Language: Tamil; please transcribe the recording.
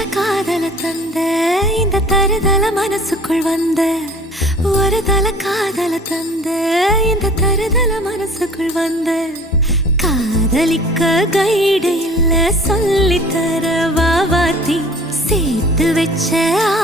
காதல தந்த இந்த தருதல மனசுக்குள் வந்த ஒரு தல காதல தந்த இந்த தருதல மனசுக்குள் வந்த காதலிக்க கைடு இல்ல சொல்லி தர வாவாத்தி சேர்த்து வச்ச